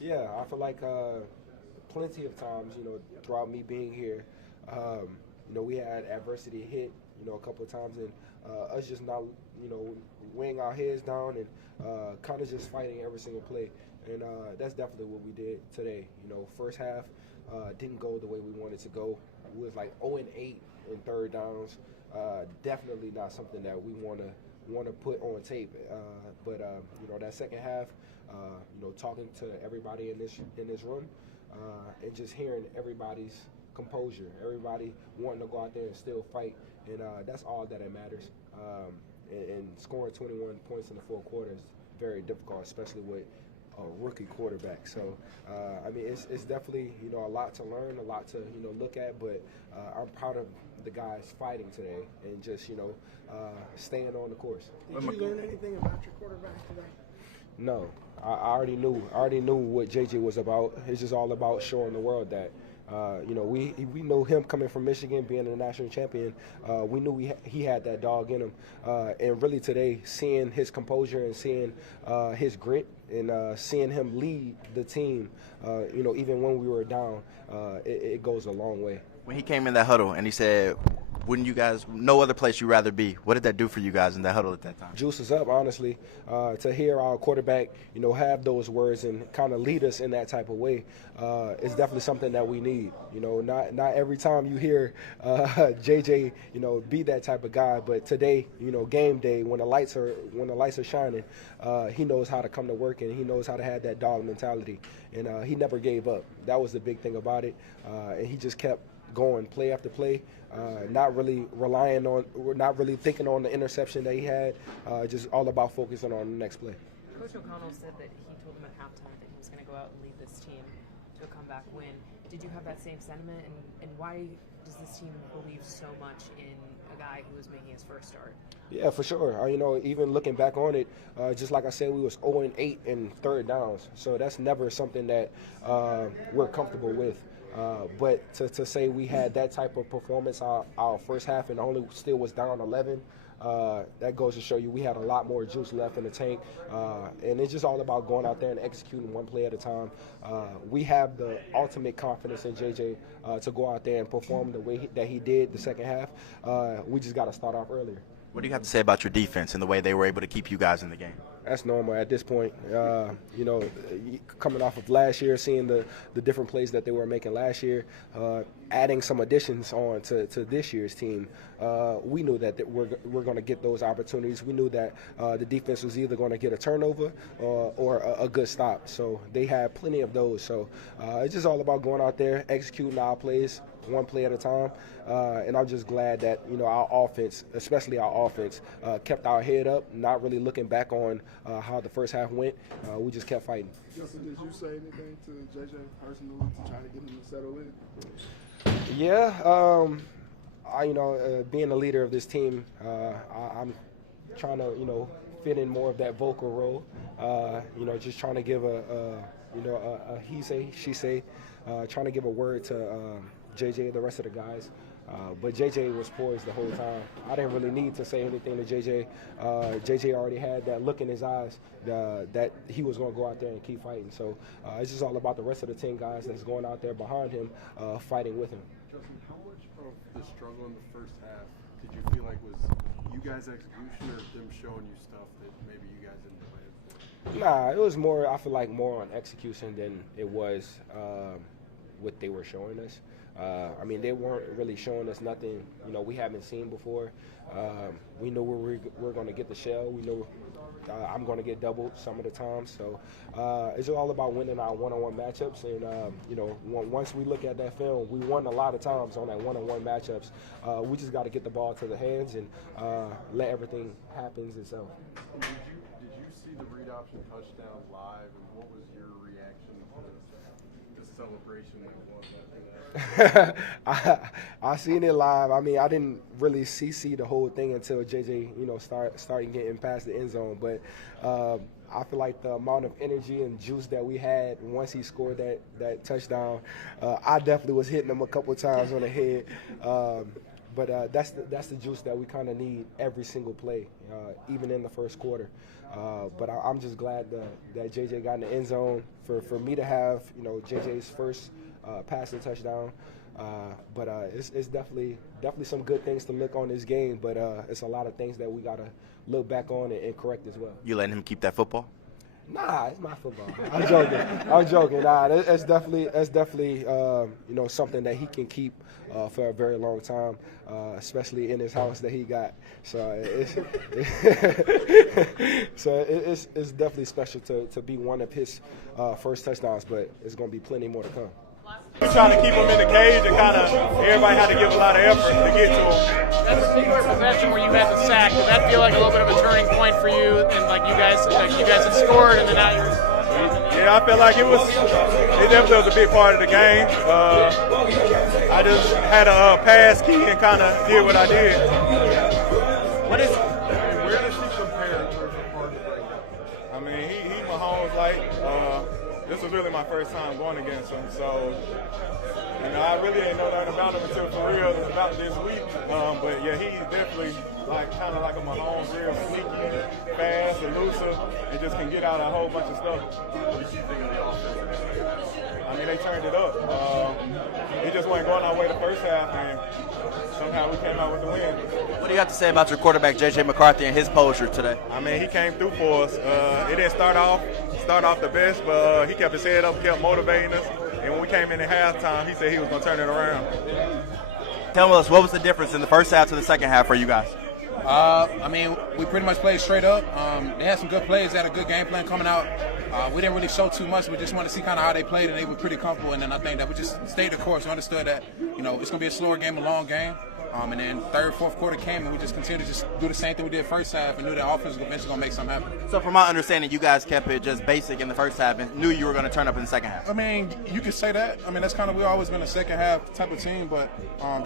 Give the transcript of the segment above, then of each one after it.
Yeah, I feel like plenty of times, throughout me being here, we had adversity hit, a couple of times, and us just not, weighing our heads down and kind of just fighting every single play. And that's definitely what we did today. First half didn't go the way we wanted to go. We was like 0-8 in third downs. Definitely not something that we want to put on tape. But that second half, talking to everybody in this room, and just hearing everybody's composure, everybody wanting to go out there and still fight, and that's all that it matters. And scoring 21 points in the fourth quarter is very difficult, especially with a rookie quarterback. So, it's definitely, a lot to learn, a lot to, look at, but I'm proud of the guys fighting today and just, staying on the course. Did you learn anything about your quarterback today? No, I already knew. I already knew what JJ was about. It's just all about showing the world that, we know him coming from Michigan, being a national champion. We knew he had that dog in him. And really today, seeing his composure and seeing his grit and seeing him lead the team, even when we were down, it goes a long way. When he came in that huddle and he said, wouldn't you guys, no other place you'd rather be, what did that do for you guys in that huddle at that time? Juice is up, honestly. To hear our quarterback, have those words and kind of lead us in that type of way, is definitely something that we need. Not every time you hear JJ, be that type of guy, but today, game day, when the lights are shining, he knows how to come to work and he knows how to have that dog mentality, and he never gave up. That was the big thing about it, and he just kept going play after play, not really thinking on the interception that he had, just all about focusing on the next play. Coach O'Connell said that he told him at halftime that he was going to go out and lead this team to a comeback win. Did you have that same sentiment, and why does this team believe so much in a guy who was making his first start? Yeah, for sure. Even looking back on it, just like I said, we was 0-8 in third downs, so that's never something that we're comfortable with. But to say we had that type of performance our first half and only still was down 11, that goes to show you we had a lot more juice left in the tank. And it's just all about going out there and executing one play at a time. We have the ultimate confidence in JJ to go out there and perform the way that he did the second half. We just got to start off earlier. What do you have to say about your defense and the way they were able to keep you guys in the game? That's normal at this point. Coming off of last year, seeing the different plays that they were making last year, adding some additions on to this year's team, we knew that we're going to get those opportunities. We knew that the defense was either going to get a turnover or a good stop. So they had plenty of those. So it's just all about going out there, executing our plays, one play at a time, and I'm just glad that our offense, especially our offense, kept our head up, not really looking back on how the first half went. We just kept fighting. Justin, did you say anything to JJ personally to try to get him to settle in? Yeah, being the leader of this team, I'm trying to fit in more of that vocal role. Just trying to give a he say, she say, trying to give a word to JJ and the rest of the guys. But JJ was poised the whole time. I didn't really need to say anything to JJ. JJ already had that look in his eyes that he was going to go out there and keep fighting. So it's just all about the rest of the 10 guys that's going out there behind him, fighting with him. Justin, how much of the struggle in the first half did you feel like was you guys' execution or them showing you stuff that maybe you guys didn't plan for? Nah, it was more, I feel like, more on execution than it was what they were showing us. They weren't really showing us nothing, we haven't seen before. We knew we're going to get the shell. We knew I'm going to get doubled some of the time. So it's all about winning our one-on-one matchups. And, once we look at that film, we won a lot of times on that one-on-one matchups. We just got to get the ball to the hands and let everything happen itself. Did you see the read option touchdown live, and what was your reaction to the celebration that won that? I seen it live. I didn't really see the whole thing until JJ, started getting past the end zone. But I feel like the amount of energy and juice that we had once he scored that touchdown, I definitely was hitting him a couple of times on the head. But that's the juice that we kind of need every single play, even in the first quarter. But I'm just glad that JJ got in the end zone for me to have, JJ's first passing touchdown. But it's definitely some good things to look on this game, but it's a lot of things that we got to look back on and correct as well. You letting him keep that football? Nah, it's my football. I'm joking. Nah, it's definitely something that he can keep for a very long time, especially in his house that he got. So it's definitely special to be one of his first touchdowns, but it's going to be plenty more to come. We're trying to keep him in the cage and kind of everybody had to give a lot of effort to get to him. That particular possession where you had the sack, did that feel like a little bit of a turning point for you? And like you guys had scored, and then now you're. Yeah, I felt like it definitely was a big part of the game. I just had a pass key and kind of did what I did. Where does he compare in terms of hard right now? I mean, he Mahomes-like. This was really my first time going against him, so I really didn't know nothing about him until for real about this week. But yeah, he's definitely kind of like a Mahomes, real sneaky, fast, elusive, and just can get out a whole bunch of stuff. What did you think of the offense? I mean, they turned it up. It just wasn't going our way the first half, and somehow we came out with the win. What do you have to say about your quarterback, J.J. McCarthy, and his posture today? I mean, he came through for us. It didn't start off the best, but he kept his head up, kept motivating us. And when we came in at halftime, he said he was going to turn it around. Tell us, what was the difference in the first half to the second half for you guys? I mean, we pretty much played straight up. They had some good plays. They had a good game plan coming out. We didn't really show too much. We just wanted to see kind of how they played, and they were pretty comfortable. And then I think that we just stayed the course. We understood that, it's going to be a slower game, a long game. And then third, fourth quarter came, and we just continued to just do the same thing we did first half and knew that offense was eventually going to make something happen. So from my understanding, you guys kept it just basic in the first half and knew you were going to turn up in the second half. I mean, you could say that. I mean, that's kind of, we've always been a second half type of team, but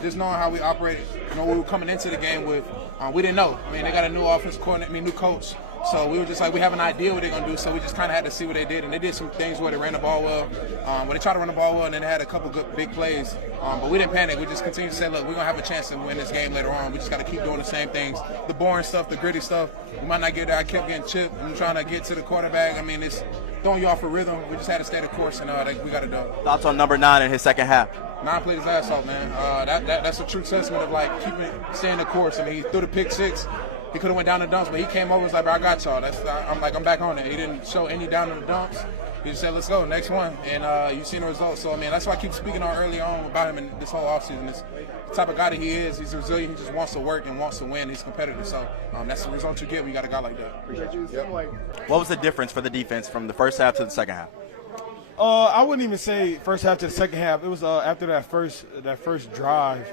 just knowing how we operate, we were coming into the game with, we didn't know. I mean, they got a new offense coordinator, new coach. So we were just like, we have an idea what they're going to do, so we just kind of had to see what they did. And they did some things where they ran the ball well, where they tried to run the ball well, and then they had a couple good big plays. But we didn't panic. We just continued to say, look, we're going to have a chance to win this game later on. We just got to keep doing the same things. The boring stuff, the gritty stuff, we might not get there. I kept getting chipped and trying to get to the quarterback. I mean, it's throwing you off a rhythm. We just had to stay the course, and we got to do it. Thoughts on number 9 in his second half? 9 played his ass off, man. That's a true testament of, staying the course. I mean, he threw the pick six. He could have went down the dumps, but he came over and was like, bro, I got y'all. I'm back on it. He didn't show any down in the dumps. He just said, let's go, next one. And you've seen the results. So, I mean, that's why I keep speaking on early on about him in this whole offseason. It's the type of guy that he is. He's resilient. He just wants to work and wants to win. He's competitive. So that's the result you get when you got a guy like that. Appreciate you. Yep. What was the difference for the defense from the first half to the second half? I wouldn't even say first half to the second half. It was after that first drive,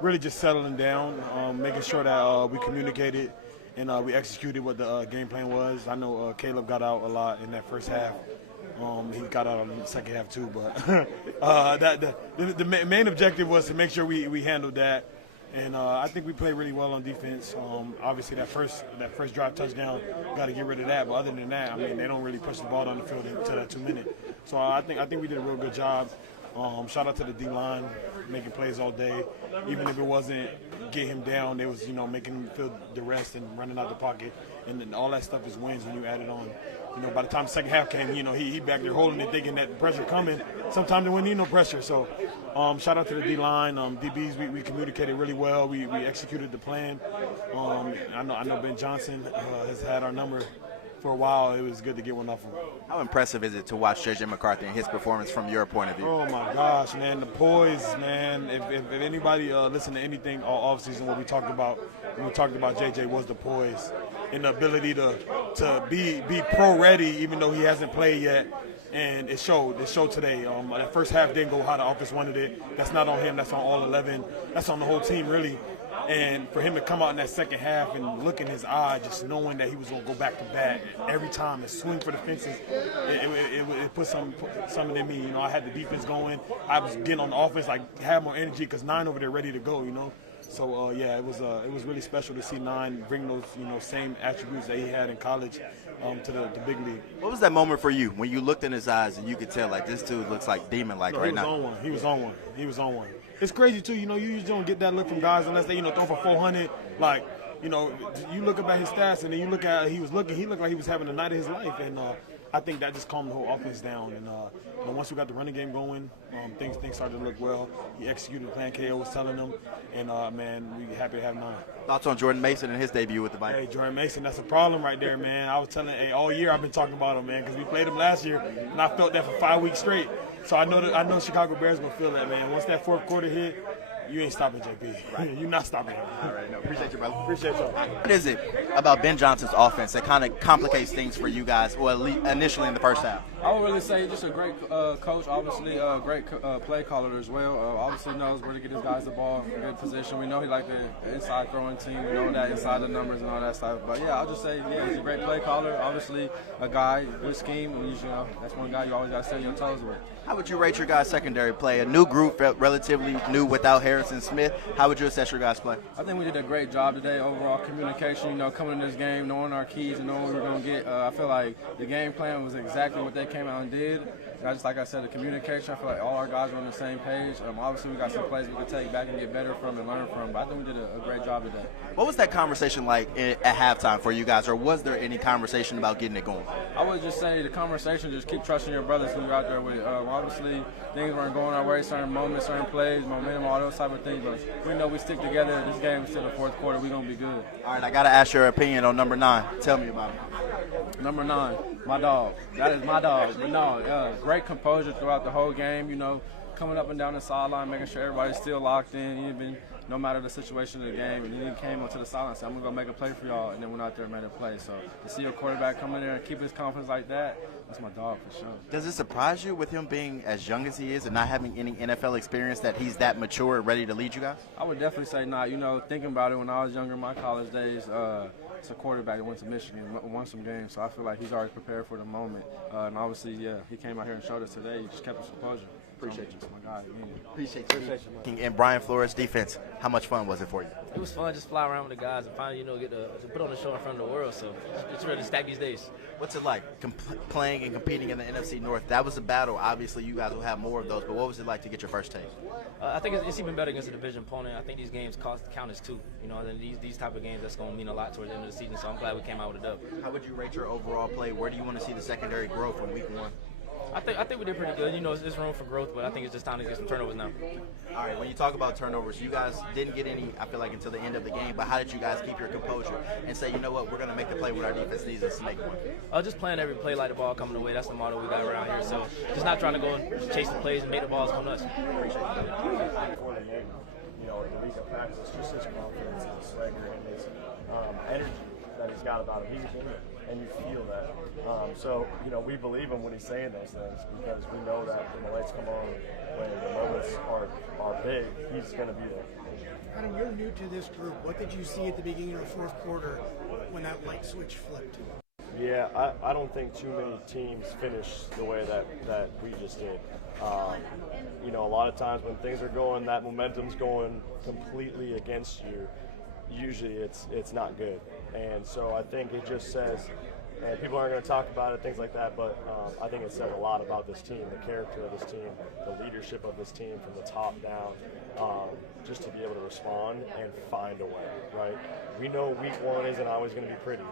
really just settling down, making sure that we communicated and we executed what the game plan was. I know Caleb got out a lot in that first half. He got out in the second half too, but the main objective was to make sure we handled that. And I think we played really well on defense. Obviously, that first drive touchdown, got to get rid of that. But other than that, I mean, they don't really push the ball down the field until that 2 minute. So I think we did a real good job. Shout out to the D-line, making plays all day. Even if it wasn't get him down, they was making him feel the rest and running out the pocket. And then all that stuff is wins when you add it on. By the time the second half came, he back there holding it, thinking that pressure coming. Sometimes they wouldn't need no pressure. So shout out to the D-line. DBs, we communicated really well. We executed the plan. I know Ben Johnson has had our number for a while. It was good to get one off him. How impressive is it to watch J.J. McCarthy and his performance from your point of view? Oh, my gosh, man. The poise, man. If anybody listened to anything all offseason, what we talked about when we talked about J.J. was the poise and the ability to be pro-ready even though he hasn't played yet. And it showed today. That first half didn't go how the offense wanted it. That's not on him. That's on all 11. That's on the whole team, really. And for him to come out in that second half and look in his eye, just knowing that he was going to go back to back every time and swing for the fences, it put something in me. I had the defense going. I was getting on the offense, had more energy because 9 over there ready to go, So, it was really special to see 9 bring those, same attributes that he had in college to the big league. What was that moment for you when you looked in his eyes and you could tell, this dude looks like demon-like right now? He was on one. It's crazy, too. You usually don't get that look from guys unless they, throw for 400. you look up at his stats, and then you look at he looked like he was having the night of his life, and I think that just calmed the whole offense down. And once we got the running game going, things started to look well. He executed the plan KO was telling him, and man, we happy to have him on. Thoughts on Jordan Mason and his debut with the Vikings? Hey, Jordan Mason, that's a problem right there, man. I was telling, all year I've been talking about him, man, because we played him last year, and I felt that for 5 weeks straight. So I know Chicago Bears gonna feel that, man. Once that fourth quarter hit, you ain't stopping JP. Right. You're not stopping him. All right, no, appreciate you, brother. Appreciate y'all. What is it about Ben Johnson's offense that kind of complicates things for you guys, well, at least initially in the first half? I would really say just a great coach, obviously a great play caller as well. Obviously knows where to get his guys the ball in good position. We know he like the inside throwing team. We know that inside the numbers and all that stuff. But yeah, I'll just say, yeah, he's a great play caller. Obviously a guy, good scheme. And that's one guy you always got to stay on your toes with. How would you rate your guys' secondary play? A new group, relatively new without Harrison Smith. How would you assess your guys' play? I think we did a great job today. Overall communication, coming in this game, knowing our keys and knowing what we're going to get. I feel like the game plan was exactly what they came out and did. Like I said, the communication, I feel like all our guys were on the same page. Obviously, we got some plays we could take back and get better from and learn from, but I think we did a great job today. What was that conversation like at halftime for you guys, or was there any conversation about getting it going? I would just say the conversation, just keep trusting your brothers who you're out there with. Obviously, things weren't going our way, certain moments, certain plays, momentum, all those type of things, but we know we stick together. This game is still the fourth quarter. We're going to be good. All right, I got to ask your opinion on number 9. Tell me about it. Number 9, my dog. That is my dog. But no, great composure throughout the whole game, coming up and down the sideline, making sure everybody's still locked in, even no matter the situation of the game. And then he came onto the sideline and said, I'm going to go make a play for y'all, and then went out there and made a play. So to see a quarterback come in there and keep his confidence like that, that's my dog for sure. Does it surprise you with him being as young as he is and not having any NFL experience that he's that mature and ready to lead you guys? I would definitely say not. Thinking about it, when I was younger in my college days, it's a quarterback that went to Michigan, won some games, so I feel like he's already prepared for the moment. And obviously, yeah, he came out here and showed us today. He just kept his composure. Appreciate you. My guy. Appreciate you. And Brian Flores' defense, how much fun was it for you? It was fun, just fly around with the guys and finally, get to put on the show in front of the world. So it's really stacked these days. What's it like playing and competing in the NFC North? That was a battle. Obviously, you guys will have more of those, but what was it like to get your first taste? I think it's even better against a division opponent. I think these games count as 2. And these type of games, that's going to mean a lot towards the end of the season. So I'm glad we came out with a dub. How would you rate your overall play? Where do you want to see the secondary grow from week 1? I think we did pretty good. There's room for growth, but I think it's just time to get some turnovers now. All right, when you talk about turnovers, you guys didn't get any, I feel like, until the end of the game, but how did you guys keep your composure and say, you know what, we're going to make the play when our defense needs us to make one? Just playing every play like the ball coming away. That's the motto we got around here. So just not trying to go and chase the plays and make the balls come to us. Appreciate it. Before the game, the week of practice, just his confidence, his swagger, and his energy that he's got about him. He's in it, and you feel that. So, we believe him when he's saying those things because we know that when the lights come on, when the moments are big, he's going to be there. Adam, you're new to this group. What did you see at the beginning of the fourth quarter when that light switch flipped? Yeah, I don't think too many teams finish the way that we just did. A lot of times when things are going, that momentum's going completely against you, usually it's not good. And so I think it just says, and people aren't going to talk about it, things like that, but I think it says a lot about this team, the character of this team, the leadership of this team from the top down, just to be able to respond and find a way, right? We know week 1 isn't always going to be pretty,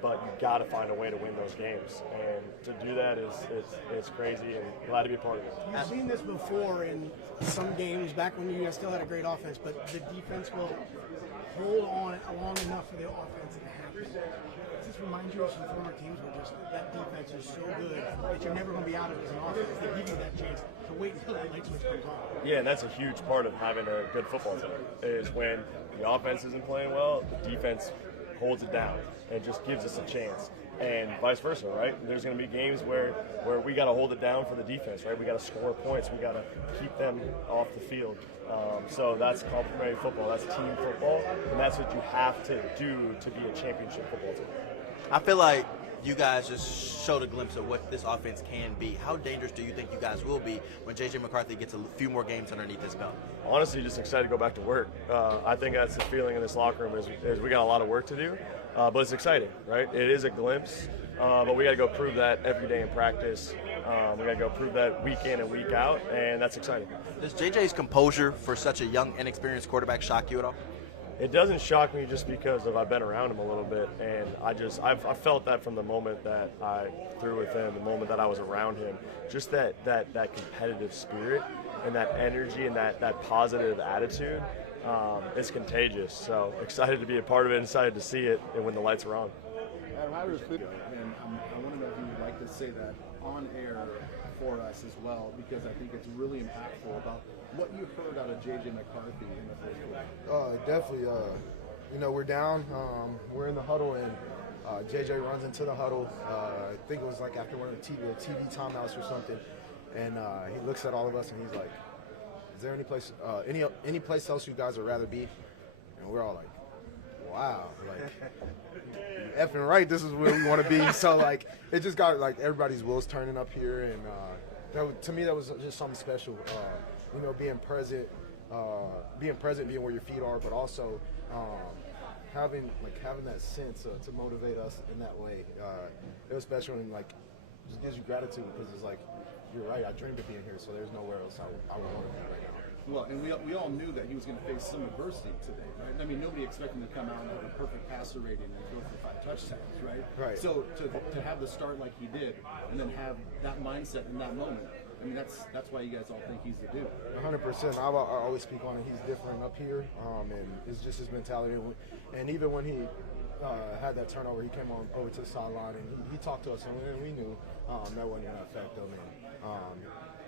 but you got to find a way to win those games, and to do that it's crazy, and glad to be a part of it. You've seen this before in some games back when you guys still had a great offense, but the defense will hold on long enough for the offense to happen. Does this remind you of some former teams where just that defense is so good that you're never going to be out of it as an offense? They give you that chance to wait until that light switch comes on. Yeah, and that's a huge part of having a good football team is when the offense isn't playing well, the defense holds it down and just gives us a chance. And vice versa, right? There's going to be games where we got to hold it down for the defense, right? We got to score points. We got to keep them off the field. So that's complementary football. That's team football, and that's what you have to do to be a championship football team. I feel like you guys just showed a glimpse of what this offense can be. How dangerous do you think you guys will be when J.J. McCarthy gets a few more games underneath his belt? Honestly, just excited to go back to work. I think that's the feeling in this locker room is we got a lot of work to do, but it's exciting, right? It is a glimpse, but we got to go prove that every day in practice. We got to go prove that week in and week out, and that's exciting. Does J.J.'s composure for such a young, inexperienced quarterback shock you at all? it doesn't shock me just because I've been around him a little bit, and I felt that from the moment that I threw with him, the moment that I was around him, just that competitive spirit and that energy and that positive attitude. It's contagious. So excited to be a part of it, and excited to see it when the lights are on. Adam, how does it feel? And I want to know if you would like to say that on air for us as well, because I think it's really impactful about what you heard out of J.J. McCarthy in the first quarter. Definitely. We're down. We're in the huddle, and J.J. runs into the huddle. I think it was like after one of the TV timeouts or something, and he looks at all of us and he's like, "Is there any place else you guys would rather be?" And we're all like, "Wow, like effing right, this is where we want to be." So like, it just got like everybody's wheels turning up here, and to me that was just something special. Being present, being where your feet are, but also having that sense to motivate us in that way. It was special, and like just gives you gratitude, because it's like, you're right, I dreamed of being here, so there's nowhere else I would want to be right now. Well, and we all knew that he was going to face some adversity today, right? I mean, nobody expected him to come out and have a perfect passer rating and go for 5 touchdowns, right? Right. So to have the start like he did, and then have that mindset in that moment, I mean, that's why you guys all think he's the dude. 100%. I always speak on it. He's different up here, and it's just his mentality. And even when he had that turnover, he came on over to the sideline, and he talked to us, and we knew that wasn't going to affect him.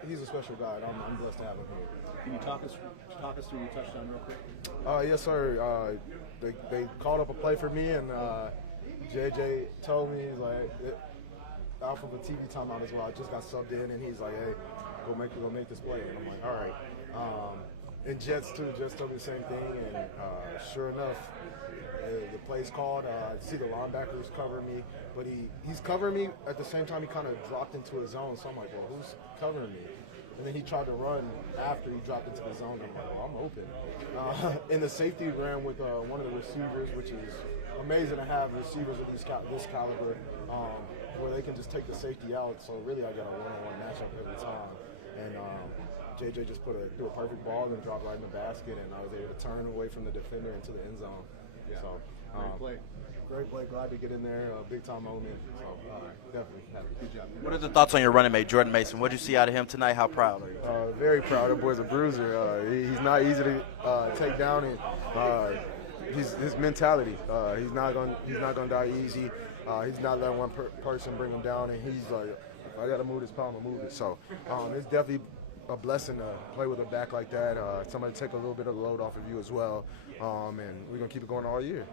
And he's a special guy. I'm blessed to have him here. Can you talk us through your touchdown real quick? Yes, sir. They called up a play for me, and JJ told me, he's like, out from the TV timeout as well. I just got subbed in, and he's like, "Hey, go make this play." And I'm like, "All right." And Jets told me the same thing, and sure enough, the play's called. I see the linebackers covering me, but he's covering me at the same time. He kind of dropped into his zone, so I'm like, "Well, who's covering me?" And then he tried to run after he dropped into the zone. I'm like, "Well, I'm open." And the safety ran with one of the receivers, which is amazing to have receivers of this caliber, where they can just take the safety out. So really, I got a one-on-one matchup every time. And JJ just threw a perfect ball and dropped right in the basket, and I was able to turn away from the defender into the end zone. Yeah. So great play. Glad to get in there. Big time moment. So definitely happy. Good job. What are the thoughts on your running mate, Jordan Mason? What did you see out of him tonight? How proud are you? Very proud. That boy's a bruiser. He's not easy to take down, and his mentality. He's not gonna die easy. He's not letting one person bring him down, and he's like, "If I got to move this pound, I'm gonna move it." So it's definitely a blessing to play with a back like that. Somebody take a little bit of the load off of you as well, and we're gonna keep it going all year.